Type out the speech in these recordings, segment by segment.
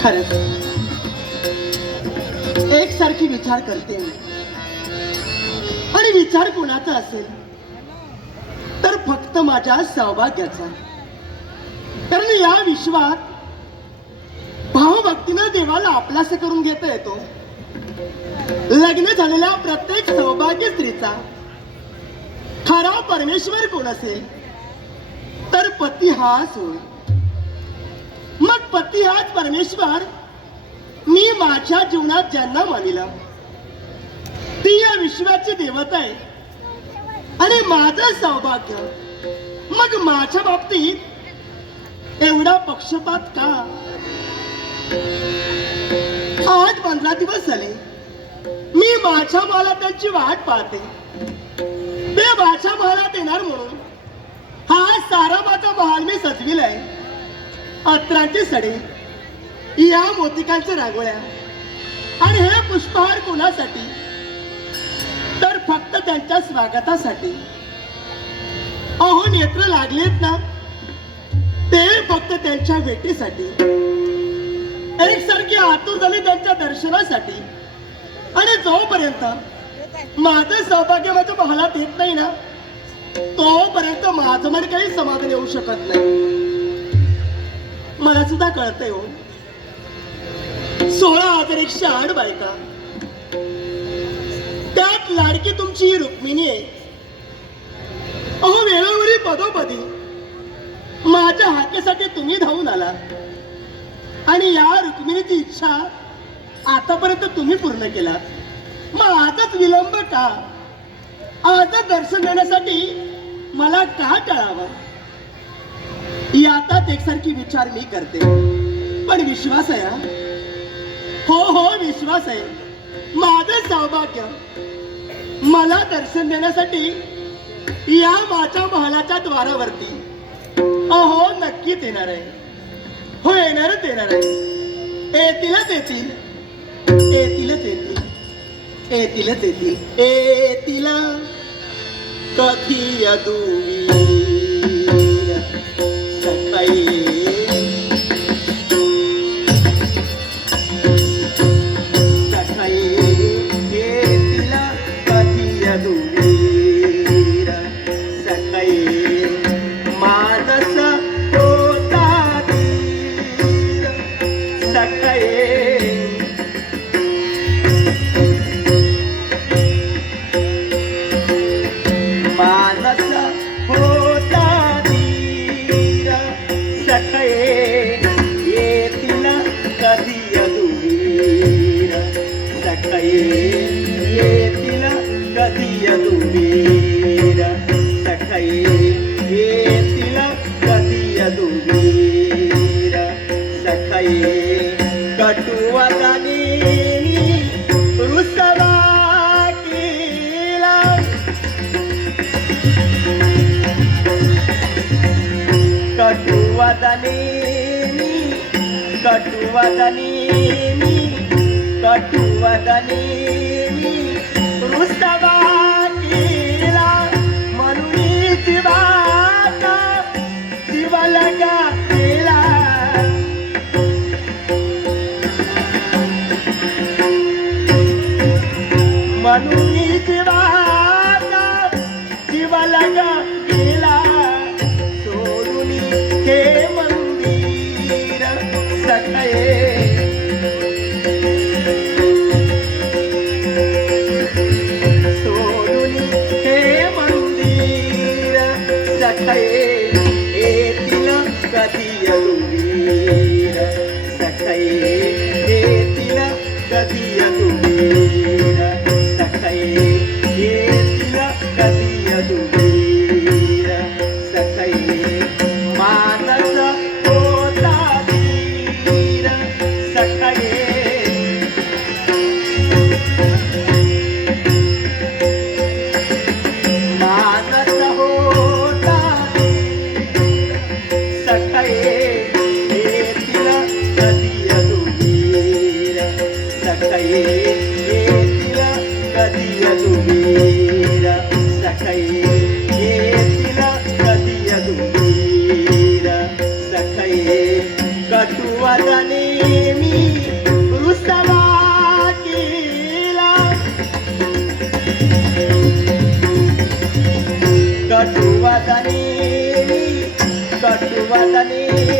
खरंच एकसारखी विचार करते आणि विचार कुणाचा असेल? तर फक्त माझ्या सौभाग्याचा. कारण या विश्वात भावभक्तीनं देवाला आपलास करून घेता येतो. लग्न झालेल्या प्रत्येक सौभाग्य स्त्रीचा खरा परमेश्वर कोण असेल? तर पती हाच होय मग पती हाच परमेश्वर मी माझ्या जीवनात ज्यांना मानिला ती या विश्वाची देवता आहे. आणि माझं सौभाग्य मग माझ्या बाबतीत एवढा पक्षपात का? आज पंधरा दिवस झाले मी माझ्या मला त्यांची वाट पाहते. ते माझ्या महालात येणार म्हणून हा सारा माझा महाल मी सजविलाय. अत्रांचे सडे. या मोतिकांच्या रागोळ्या. आणि हे पुष्पहार कोणासाठी तर फक्त त्यांच्या स्वागतासाठी. अहो नेत्र लागलेत ना? ते फक्त त्यांच्या भेटीसाठी. एकसारखी आतुर झाली त्यांच्या दर्शनासाठी. आणि जोपर्यंत माझं सौभाग्य माझ्या महालात येत नाही ना तोपर्यंत माझं मन काही समाधान येऊ शकत नाही. सुद्धा कळतंय हो. सोळा हजार एकशे आठ बायका. त्यात लाडकी तुमची ही रुक्मिणी आहे. अहो वेळोवेळी पदोपदी. माझ्या हाकेसाठी तुम्ही धावून आला. आणि या रुक्मिणीची इच्छा आतापर्यंत तुम्ही पूर्ण केला. मग आजच विलंब का? आज दर्शन देण्यासाठी मला का टाळावं? यातात एकसारखी विचार मी करते। पण विश्वास आहे हा. हो हो विश्वास आहे। माझं सौभाग्य मला दर्शन देण्यासाठी या माझ्या महालाच्या द्वारावरती अहो नक्कीच येणार आहे। हो येणारच येणार आहे। येतीलच येतील। येतीलच येतील। येतीलच येतील। येतील कधी अदुवी కట్టువదనేమి? కట్టువదనేమి? కట్టువదనేమి? రుస్తవా మనుని దివాత దివలగా మనుని దివా ಗದಿಯಲು ವೀರ ಸಖೈ ಗದಿಯ సఖై ఏతిల కదియదు వీర సఖై కటువదనేమి రుసవాకీల కటువదనేమి కటువదనేమి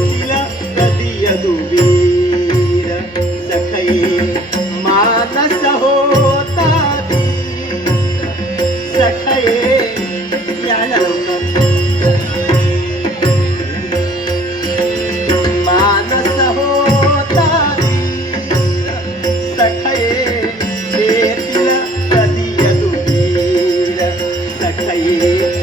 கையே